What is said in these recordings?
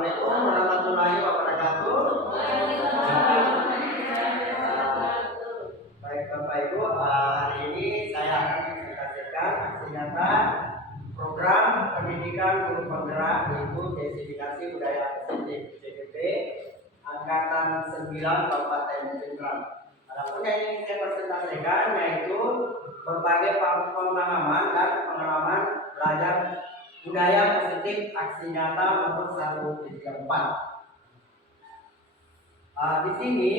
Assalamualaikum warahmatullahi wabarakatuh. Baik Bapak Ibu, hari ini saya akan mempresentasikan aksi nyata program pendidikan guru penggerak yaitu Desifikasi Budaya Positif (DBP) Angkatan 9 Kabupaten Pindrang. Adapun yang ingin saya presentasikan yaitu berbagai pemahaman dan pengalaman belajar budaya positif aksi nyata nomor 134. Di sini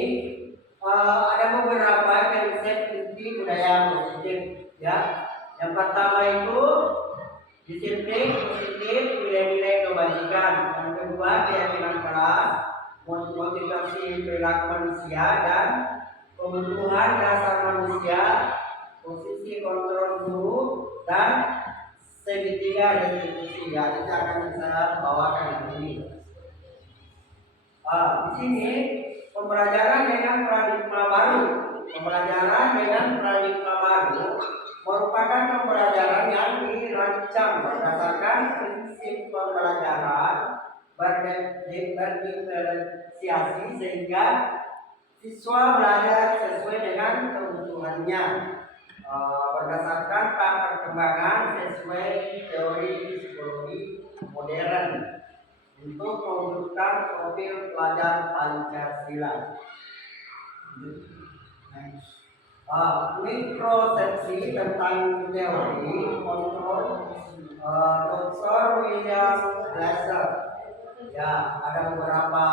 ada beberapa konsep inti budaya positif, ya. Yang pertama itu disiplin positif, nilai-nilai kebajikan. Yang kedua keyakinan keras, motivasi perilaku manusia dan kebutuhan dasar manusia, posisi kontrol guru dan segitiga restitusi. Ya, ini akan saya bawakan ini. Di sini pembelajaran dengan paradigma baru. Pembelajaran dengan paradigma baru merupakan pembelajaran yang dirancang berdasarkan prinsip pembelajaran berdiferensiasi sehingga siswa belajar sesuai dengan kebutuhannya, berdasarkan perkembangan sesuai teori psikologi modern untuk mewujudkan profil pelajar Pancasila. Mikrosepsi tentang teori kontrol Dr. William Glasser. Ya, ada beberapa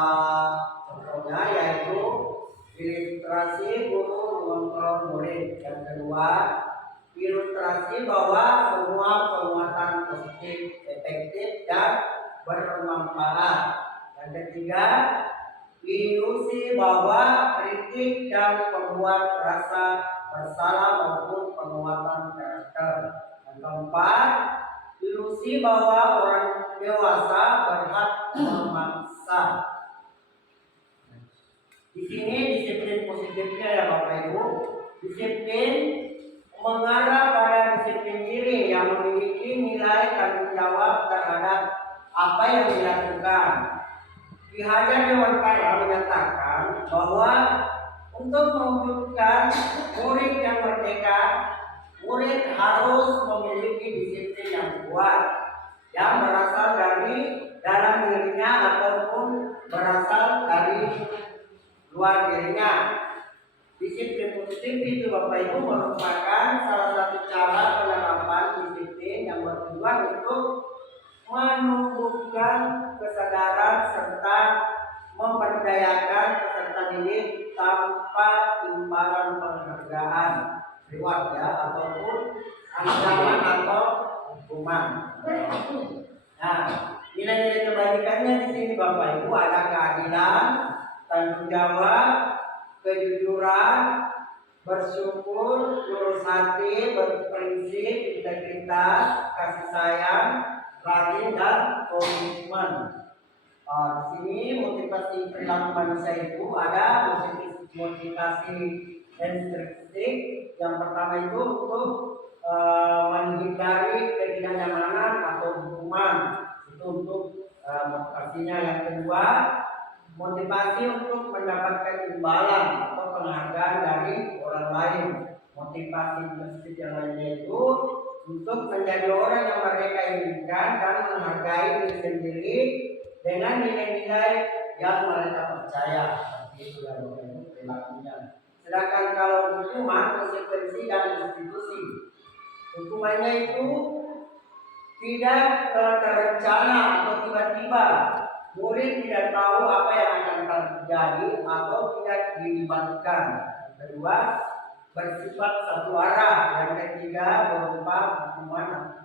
contohnya yaitu ilustrasi guru mengontrol murid. Yang kedua, ilustrasi bahwa semua penguatan positif, efektif dan bermanfaat. Yang ketiga, ilusi bahwa kritik dan membuat rasa bersalah maupun penguatan karakter. Yang keempat, ilusi bahwa orang dewasa berhak memaksa. Di sini disiplin positifnya ya Bapak Ibu. Disiplin mengarah pada disiplin diri yang memiliki nilai tanggung jawab terhadap apa yang dilakukan. Ki Hajar Dewantara menyatakan bahwa untuk mewujudkan murid yang merdeka, murid harus memiliki disiplin yang kuat yang berasal dari dalam dirinya ataupun berasal dari luar dirinya. Disiplin positif itu Bapak Ibu merupakan salah satu cara penerapan disiplin yang bertujuan untuk menumbuhkan kesadaran serta memberdayakan peserta didik tanpa imbalan penghargaan, reward ya, ataupun ancaman atau hukuman. Nah, nilai-nilai kebajikannya di sini Bapak Ibu ada keadilan, tanggung jawab, kejujuran, bersyukur, lurus hati, berprinsip, integritas, kasih sayang, rajin dan komitmen. Di sini motivasi perilaku manusia itu ada motivasi intrinsik. Yang pertama itu untuk menghindari ketidaknyamanan atau hukuman, itu untuk motivasinya. Yang kedua, motivasi untuk mendapatkan imbalan atau penghargaan dari orang lain. Motivasi positif yang lainnya itu untuk menjadi orang yang mereka inginkan dan menghargai diri sendiri dengan nilai-nilai yang mereka percaya. Itu yang perilakunya. Sedangkan kalau hukuman, konsekuensi dan institusi, hukumannya itu tidak terencana atau tiba-tiba. Murid tidak tahu apa yang akan terjadi atau tidak dilibatkan. Yang kedua, bersifat satu arah. Yang ketiga, berupa hukuman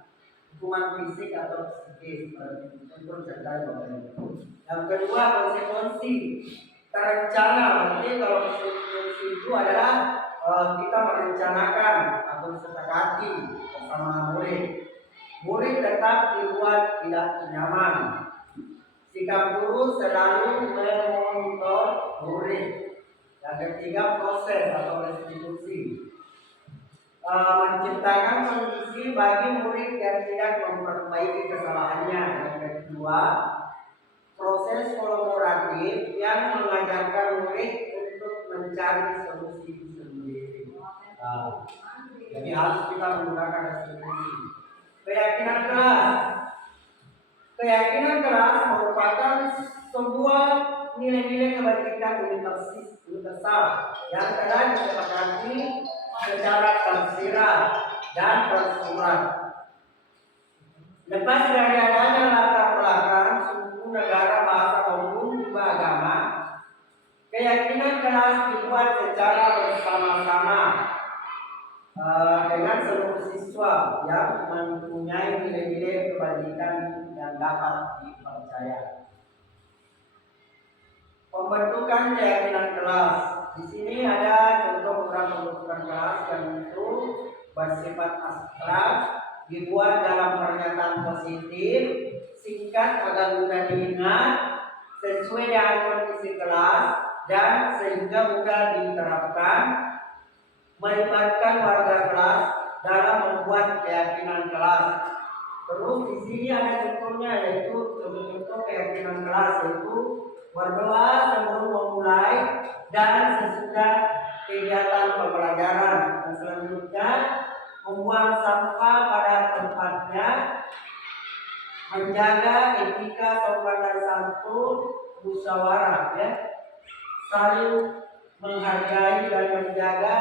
fisik atau psikis. Yang kedua, konsekuensi terencana. Berarti kalau konsekuensi itu adalah kita merencanakan atau disepakati bersama murid. Murid tetap dibuat tidak nyaman. Sikap guru selalu memonitor murid. Yang ketiga, proses atau restitusi. Menciptakan kondisi bagi murid yang tidak memperbaiki kesalahannya. Yang kedua, proses otomotif yang mengajarkan murid untuk mencari solusi sendiri. Nah, jadi harus kita menggunakan solusi. Keyakinan kelas. Keyakinan kelas merupakan sebuah nilai-nilai kebajikan universal yang telah disepakati secara tersirat dan tersurat. Lepas dari adanya latar belakang suku, negara, bahasa maupun juga agama, keyakinan kelas dibuat secara bersama-sama dengan seluruh siswa yang mempunyai nilai-nilai kebajikan yang dapat dipercaya. Pembentukan keyakinan kelas. Di sini ada contoh beberapa pembentukan kelas yang itu bersifat abstrak, dibuat dalam pernyataan positif, singkat agar mudah diingat, sesuai dengan kondisi kelas dan sehingga mudah diterapkan, melibatkan warga kelas dalam membuat keyakinan kelas. Terus di sini ada contohnya, yaitu contoh keyakinan kelas, yaitu berdoa sebelum memulai dan sesudah kegiatan pembelajaran. Dan selanjutnya membuang sampah pada tempatnya, menjaga etika sopan dan santun, musyawarah, saling menghargai dan menjaga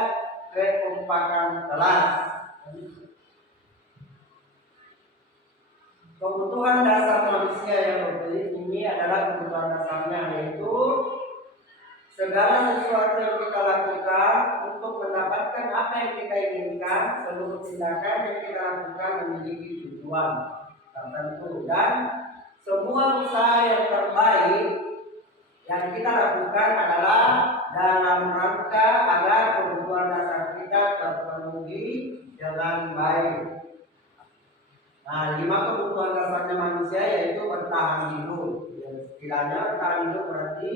kekompakan kelas. Kebutuhan dasar manusia yang berbeda ini adalah kebutuhan dasarnya, yaitu segala sesuatu yang kita lakukan untuk mendapatkan apa yang kita inginkan, seluruh tindakan yang kita lakukan memiliki tujuan tertentu, dan semua usaha yang terbaik yang kita lakukan adalah dalam rangka agar kebutuhan dasar kita terpenuhi dengan baik. Nah, 5 kebutuhan dasarnya manusia yaitu bertahan hidup. Istilahnya bertahan hidup berarti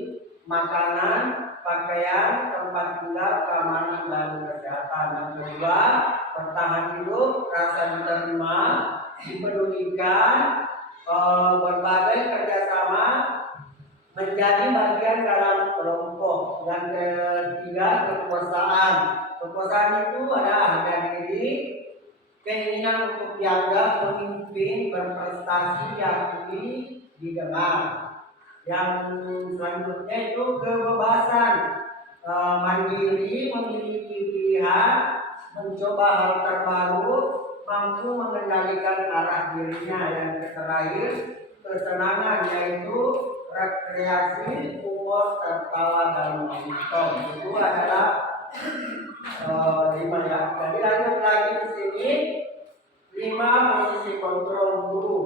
makanan, pakaian, tempat tinggal, keamanan, dan kesehatan. Yang kedua, bertahan hidup, rasa diterima, dipedulikan, berbagai kerjasama, menjadi bagian dalam kelompok. Yang ketiga, kekuasaan. Kekuasaan itu ada harga diri, keinginan untuk dianggap pemimpin, berprestasi, diakui, didengar. Yang selanjutnya itu kebebasan, mandiri, memiliki pilihan, mencoba hal terbaru, mampu mengendalikan arah dirinya. Yang terakhir, kesenangan, yaitu rekreasi, humor, tertawa, dan menonton. Itu adalah 5 ya. Jadi lanjut lagi di sini 5 posisi kontrol guru.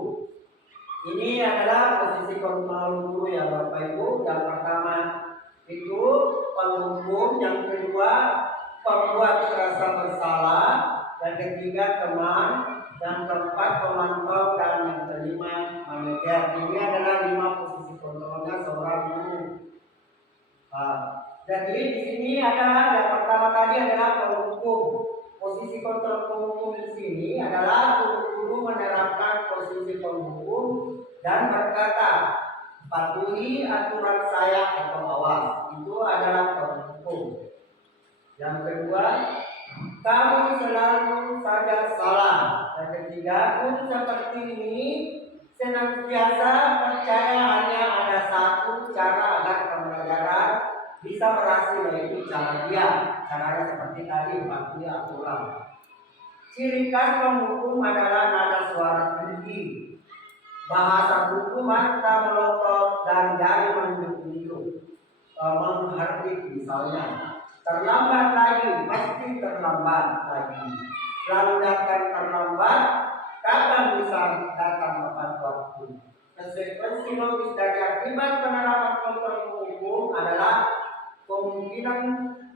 Ini adalah posisi kontrol guru ya Bapak Ibu. Yang pertama itu penghukum, yang kedua pembuat merasa bersalah, yang ketiga teman, yang keempat pemantau, dan yang kelima manajer. Ini adalah 5 posisi kontrolnya seorang guru. Jadi di sini ada yang pertama tadi adalah penghukum. Posisi kontrol penghukum di sini adalah guru menerapkan posisi penghukum dan berkata, patuhi aturan saya atau awas. Itu adalah penghukum. Yang kedua, kamu selalu saja salah. Yang ketiga, guru seperti ini senantiasa percaya hanya ada satu cara agar pembelajaran bisa berhasil, yaitu cara dia. Caranya seperti tadi, patuhi aturan. Ciri khas penghukum adalah nada suara tinggi, bahasa buku mata melotot, dan jari menunjuk-nunjuk, menghardik misalnya. Terlambat lagi, pasti terlambat lagi. Selalu datang terlambat, kapan bisa datang tepat waktu. Konsekuensi logis dari akibat penerapan kontrol penghukum adalah kemungkinan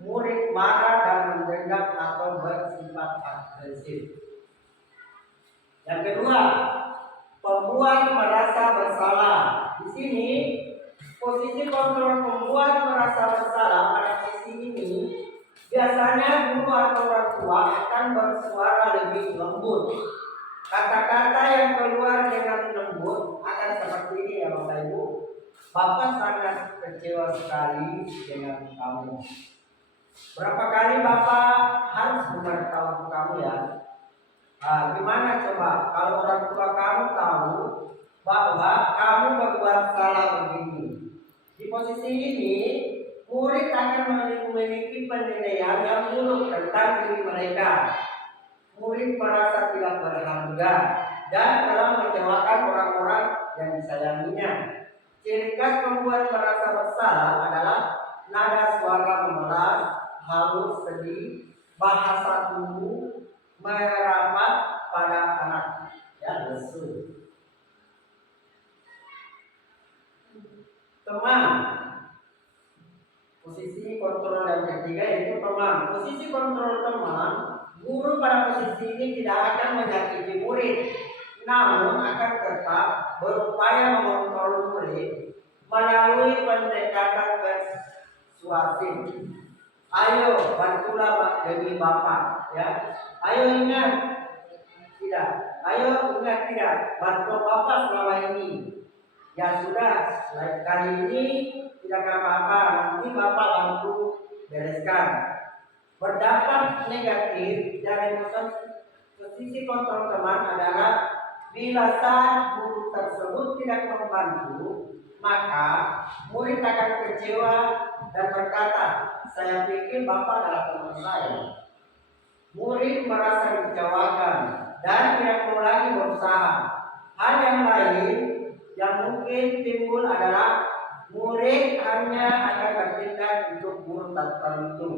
murid marah dan mendendak atau bersifat agresif. Yang kedua, pembuat merasa bersalah. Di sini posisi kontrol pembuat merasa bersalah pada sisi ini biasanya guru atau orang tua akan bersuara lebih lembut. Kata-kata yang keluar dengan lembut akan seperti ini ya Bapak Ibu. Bapak sangat kecewa sekali dengan kamu. Berapa kali Bapak harus memberitahu kamu ya? Gimana coba kalau orang tua kamu tahu bahwa kamu berbuat salah begini? Di posisi ini, murid akan memiliki penilaian yang buruk tentang diri mereka. Murid merasa tidak berharga dan telah mengecewakan orang-orang yang disayanginya. Ciri khas membuat merasa bersalah adalah nada suara memelas, halus, sedih, bahasa tubuh merapat pada anak, ya, lesu. Teman, posisi kontrol yang ketiga yaitu teman. Posisi kontrol teman, guru pada posisi ini tidak akan menyakiti murid, namun akan tetap berupaya mengontrol murid melalui pendekatan persuasif. Ayo bantulah demi Bapak, ya. Ayo ingat tidak, ayo ingat tidak, bantu Bapak selama ini. Ya sudah, kali ini tidak apa-apa, nanti Bapak bantu bereskan. Berdampak negatif dari posisi kontrol teman adalah bila saat guru tersebut tidak membantu, maka murid akan kecewa dan berkata, saya pikir Bapak adalah teman saya. Murid merasa dikecewakan dan tidak mau lagi berusaha. Hal yang lain yang mungkin timbul adalah murid hanya akan bertindak untuk guru tertentu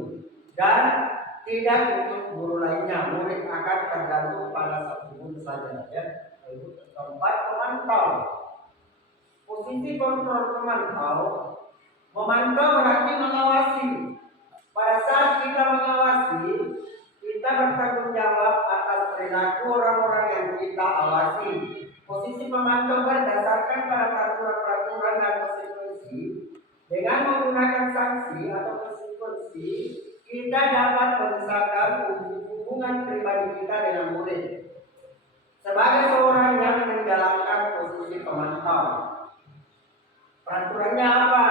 dan tidak untuk guru lainnya. Murid akan tergantung pada satu guru saja, ya. Keempat, pemantau. Posisi kontrol pemantau. Memantau berarti mengawasi. Pada saat kita mengawasi, kita bertanggung jawab atas perilaku orang-orang yang kita awasi. Posisi pemantau berdasarkan pada peraturan-peraturan dan konsekuensi. Dengan menggunakan sanksi atau konsekuensi, kita dapat memisahkan hubungan pribadi kita dengan murid. Sebagai seorang yang menjalankan posisi pemantau, peraturannya apa?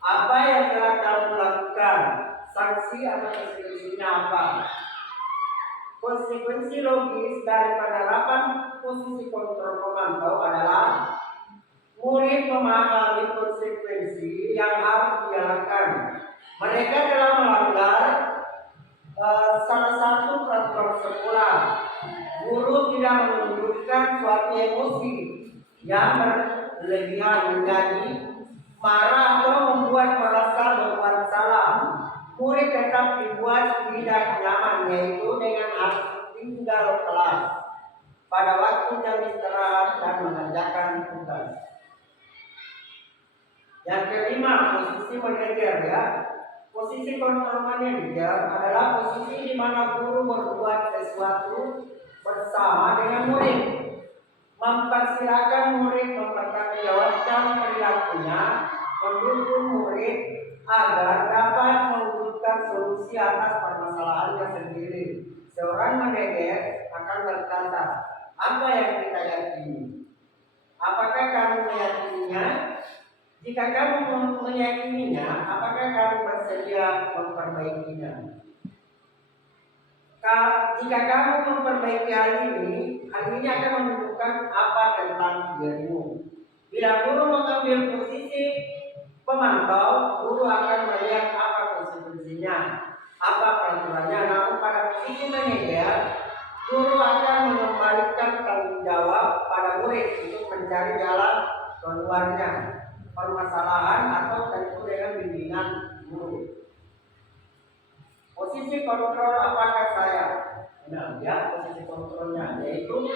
Apa yang telah kamu lakukan? Sanksi atau konsekuensinya apa? Konsekuensi logis dari penerapan posisi kontrol pemantau adalah murid memahami konsekuensi yang harus dijalankan. Mereka telah melanggar salah satu peraturan sekolah. Guru tidak menunjukkan suatu emosi yang berlebihan menjadi marah atau membuat merasa berbuat salah. Murid tetap dibuat tidak nyaman, yaitu dengan harus tinggal kelas pada waktu jam istirahat dan mengerjakan tugas. Yang kelima, posisi manajer, ya. Posisi kontrol manajer adalah posisi di mana guru berbuat sesuatu bersama dengan murid, mempersilahkan murid mempertanggungjawabkan perilakunya, mendukung murid agar dapat mewujudkan solusi atas permasalahannya sendiri. Seorang manajer akan berkata, apa yang kita yakini? Apakah kamu meyakininya? Jika kamu meyakininya, apakah kamu bersedia memperbaikinya? Jika kamu memperbaiki hal ini akan menunjukkan apa tentang dirimu. Bila guru mengambil posisi pemantau, guru akan melihat apa konsekuensinya, apa peraturannya. Namun pada posisi manajer, guru akan mengembalikan tanggung jawab pada murid untuk mencari jalan keluarnya permasalahan atau tentu dengan bimbingan guru. Posisi kontrol apakah saya? Nah, ya, posisi kontrolnya yaitu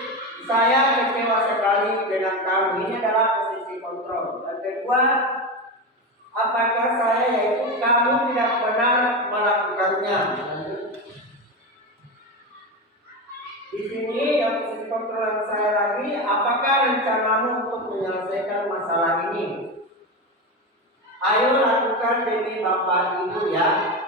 saya kecewa sekali dengan kamu. Ini adalah posisi kontrol. Dan kedua, apakah saya, yaitu kamu tidak benar melakukannya. Di sini yang posisi kontrol saya lagi, apakah rencanamu untuk menyelesaikan masalah ini? Ayo lakukan demi Bapak Ibu, ya.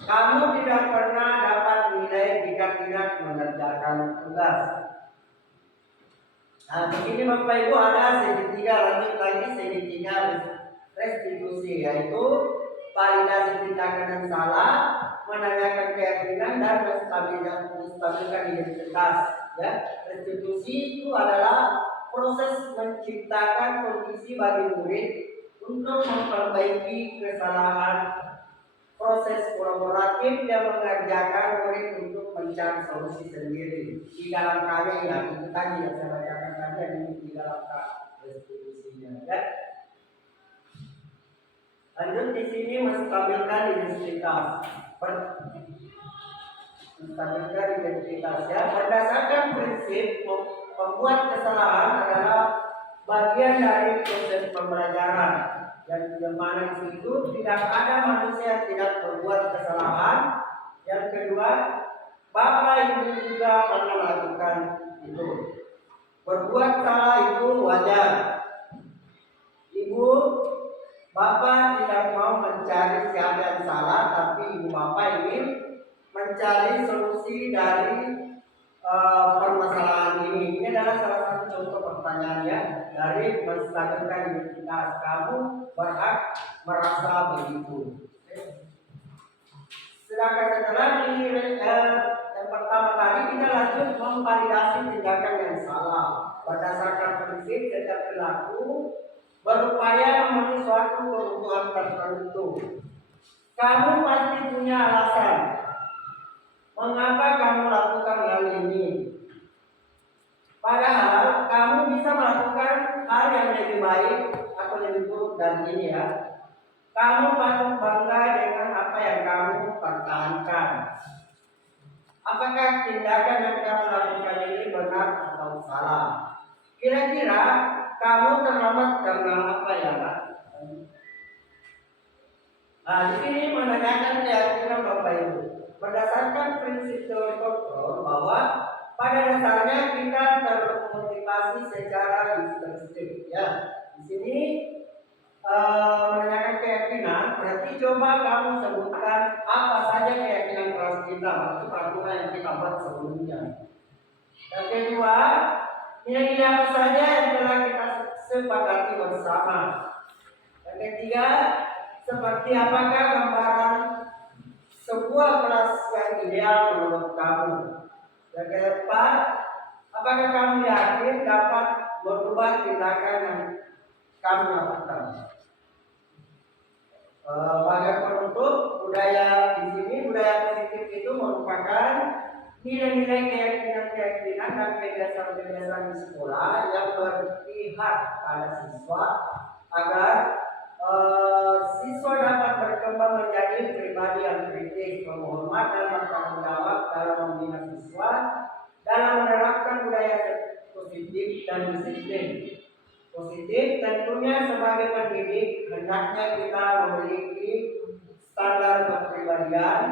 Kamu tidak pernah dapat nilai jika tidak mengerjakan tugas. Nah, di sini Bapak Ibu ada segitiga restitusi, yaitu validasi tindakan yang salah, menanyakan keyakinan dan menstabilkan identitas. Ya, restitusi itu adalah proses menciptakan kondisi bagi murid untuk memperbaiki kesalahan. Proses kolaboratif yang mengerjakan murid untuk mencari solusi sendiri. Di dalam karya ya, itu tadi yang saya bacakan tadi, yang ini di dalam restitusinya. Ya. Lanjut di sini menstabilkan identitas. Menstabilkan identitas ya. Berdasarkan prinsip membuat kesalahan adalah bagian dari proses pembelajaran. Dan yang mana di situ tidak ada manusia yang tidak berbuat kesalahan. Yang kedua, Bapak Ibu juga pernah melakukan itu. Berbuat salah itu wajar. Ibu, Bapak tidak mau mencari siapa yang salah, tapi Ibu Bapak ingin mencari solusi dari permasalahan ini. Ini adalah salah satu contoh pertanyaannya dari menstabilkan identitas. Kamu berhak merasa begitu. Sedangkan setelah yang pertama tadi kita lanjut memvalidasi tindakan yang salah berdasarkan prinsip setiap perilaku berupaya memenuhi suatu kebutuhan tertentu. Kamu pasti punya alasan mengapa kamu lakukan hal ini. Padahal kamu bisa melakukan hal yang lebih baik atau lebih buruk dari ini ya. Kamu patut bangga dengan apa yang kamu pertahankan. Apakah tindakan yang kamu lakukan ini benar atau salah? Kira-kira kamu terlambat karena apa ya, Pak? Nah, di sini menanyakan keyakinan Bapak Ibu. Berdasarkan prinsip teori kontrol bahwa pada dasarnya kita termotivasi secara intrinsik. Ya, di sini menanyakan keyakinan. Berarti coba kamu sebutkan apa saja keyakinan keras kita, maksud peraturan yang kita buat sebelumnya. Yang kedua, nilai-nilai apa saja yang telah kita sepakati bersama. Yang ketiga, seperti apakah gambaran sebuah kelas yang ideal menurut kamu. Yang keempat, apakah kamu yakin dapat merubah tindakan yang kamu lakukan. Bagian penutup, budaya di sini, budaya positif itu merupakan nilai-nilai keyakinan dan kebiasaan-kebiasaan di sekolah yang berpihak pada siswa agar siswa dapat berkembang menjadi pribadi yang kritis, berhormat dan bertanggung jawab dalam membina siswa dalam menerapkan budaya positif dan disiplin. Positif tentunya sebagai pendidik hendaknya kita memiliki standar kepribadian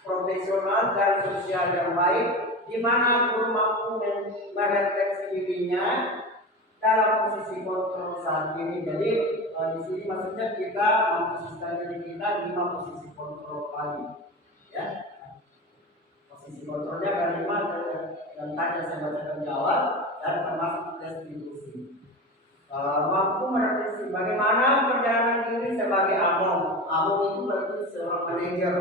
profesional dan sosial yang baik, di mana guru mampu merefleksi dirinya dalam posisi kontrol saat ini. Jadi di sini maksudnya kita memposisikan diri kita di posisi kontrol tadi, ya. Posisi kontrolnya ada 5 dan tadi saya bacakan jawab dan termasuk restitusi. Mampu merefleksi bagaimana perjalanan diri sebagai among. Among itu berarti seorang manajer.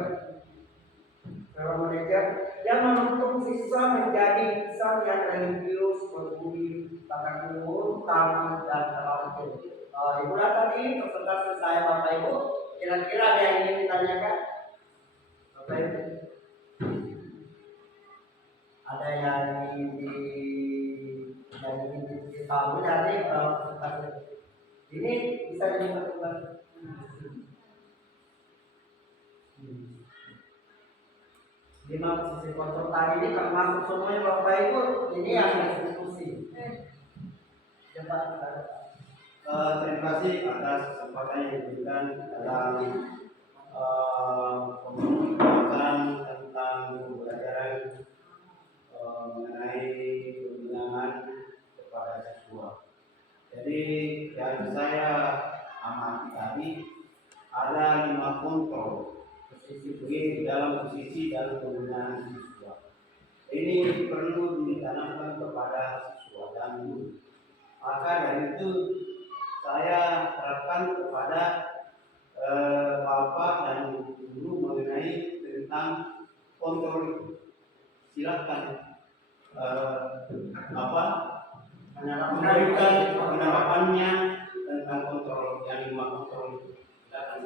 Seorang manajer yang menuntut siswa menjadi insan yang religius, berbudi, bahkan luhur, tangguh dan terampil. Itulah tadi presentasi saya Bapak Ibu. Kira-kira ada yang ingin ditanyakan? Bapak Ibu? Ada yang ingin ditahu dari presentasi ini bisa dilakukan. Lima posisi kontrol tadi ini termasuk semuanya Bapak Ibu. Ini yang restitusi. Terima kasih atas kesempatan yang diberikan dalam pembahasan tentang pembelajaran mengenai pembinaan kepada siswa. Jadi yang saya amati tadi ada 5 kontrol posisi dalam pembinaan siswa. Ini perlu ditanamkan kepada siswa dan guru. Maka dari itu saya harapkan kepada kepada Bapak dan Guru mengenai tentang kontrol. Silakan memberikan penerapannya tentang kontrol yang dimaksud itu. Silakan.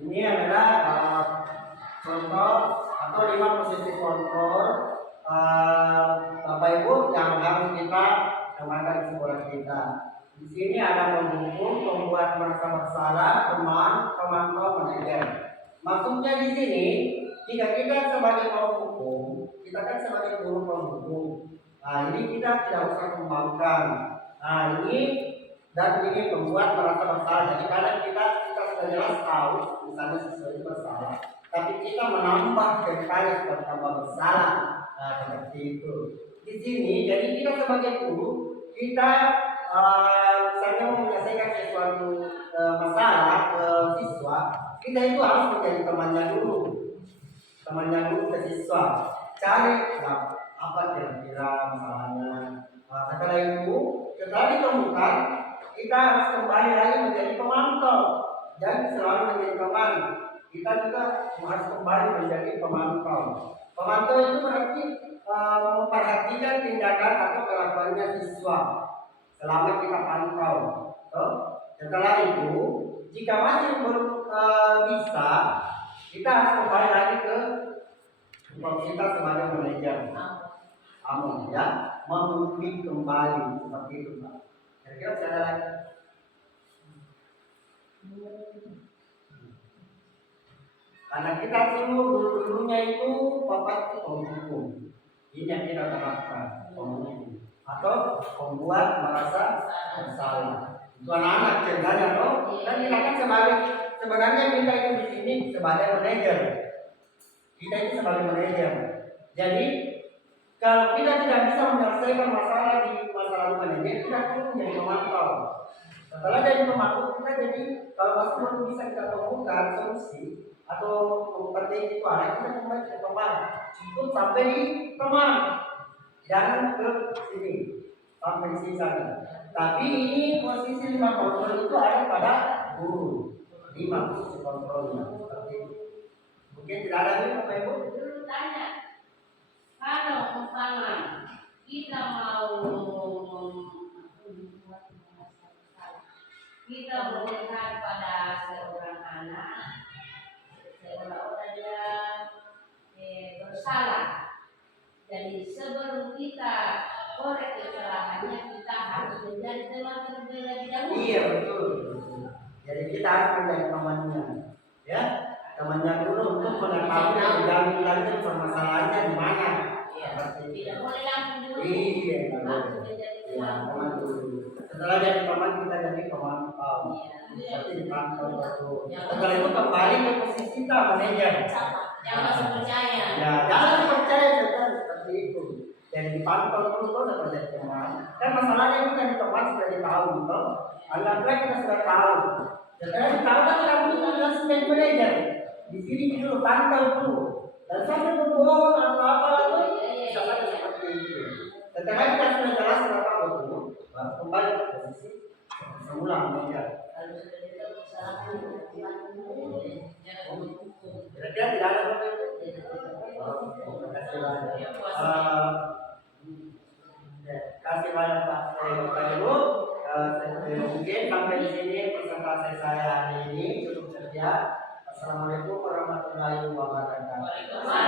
Ini adalah contoh atau 5 posisi kontrol Bapak Ibu yang harus kita kembangkan di sekolah kita. Di sini ada mendukung, membuat merasa bersalah, teman, pemantau, manajer. Maksudnya di sini, jika kita sebagai penghukum, kita kan sebagai guru penghukum. Nah, ini kita tidak usah kembangkan. Nah, ini dan ini membuat merasa bersalah. Jadi kadang kita sudah jelas tahu, misalnya sesuatu bersalah, tapi kita menambah detail tambah bersalah. Nah, seperti itu. Di sini, jadi kita sebagai guru, kita misalnya menyelesaikan sesuatu masalah ke siswa, kita itu harus menjadi temannya dulu ke siswa. Cari apa kira-kira masalahnya. Nah, setelah itu, setelah ditemukan, kita harus kembali lagi menjadi pemantau dan selalu menjadi teman. Kita juga harus kembali menjadi pemantau. Pemantau itu berarti memperhatikan tindakan atau kelakuannya siswa selama kita pantau. Setelah itu, jika masih belum bisa, kita harus kembali lagi ke kita sebagai manajer. Amun ya, memimpin kembali seperti itu, Pak. Kira-kira ada lagi? Karena kita dulunya itu bapak itu penghukum. Ini yang kita terapkan, penghukum atau membuat merasa bersalah. Itu anak-anak ceritanya toh. Dan kita kan sebenarnya kita itu di sini sebagai manajer. Kita itu sebagai manajer. Jadi kalau kita tidak bisa menyelesaikan masalah di masalah manajer, kita perlu menjadi pemantau. Setelah jadi pemantau, kita jadi kalau masih belum bisa kita temukan solusi atau memperbaiki itu kita kembali ke teman. Cukup sampai di teman, jangan ke sini sampai sini saja. Tapi ini posisi 5 kontrol itu ada pada guru. 5 posisi kontrolnya seperti itu. Mungkin tidak ada lagi Bapak Ibu. Dulu tanya, kalau umpama kita mau melihat pada seorang anak, seolah-olah dia bersalah. Jadi sebelum kita korek kesalahannya, kita harus menjadi teman terlebih dahulu. Iya betul. Jadi kita harus menjadi temannya, ya temannya dulu untuk mengetahui dan lanjut permasalahannya di mana. Tidak boleh langsung dulu. Iya, harus menjadi teman. teman dulu. Setelah jadi teman kita jadi pemantau. Berarti dipantau betul. Setelah itu kembali ke posisi kita manajer. Jangan langsung percaya. Ya, jangan percaya seperti itu. Jadi dipantau dulu tuh seperti teman. Dan masalahnya kita di teman sudah tahu, betul. Anggaplah kita sudah tahu. Setelah tahu kan kita butuh langsung jadi manajer. Di sini dulu pantau dulu. Dan sampai berbohong atau apa itu bisa saja seperti itu. Setelah kita sudah jelas berapa betul, baru kembali ke posisi semula manajer. Kalau sudah ditahu kesalahan, jangan hukum. Kira-kira tidak ada apa itu? Terima kasih banyak. Kasih banyak Bapak Ibu. Mungkin sampai di sini presentasi saya hari ini cukup sekian. Assalamualaikum warahmatullahi wabarakatuh.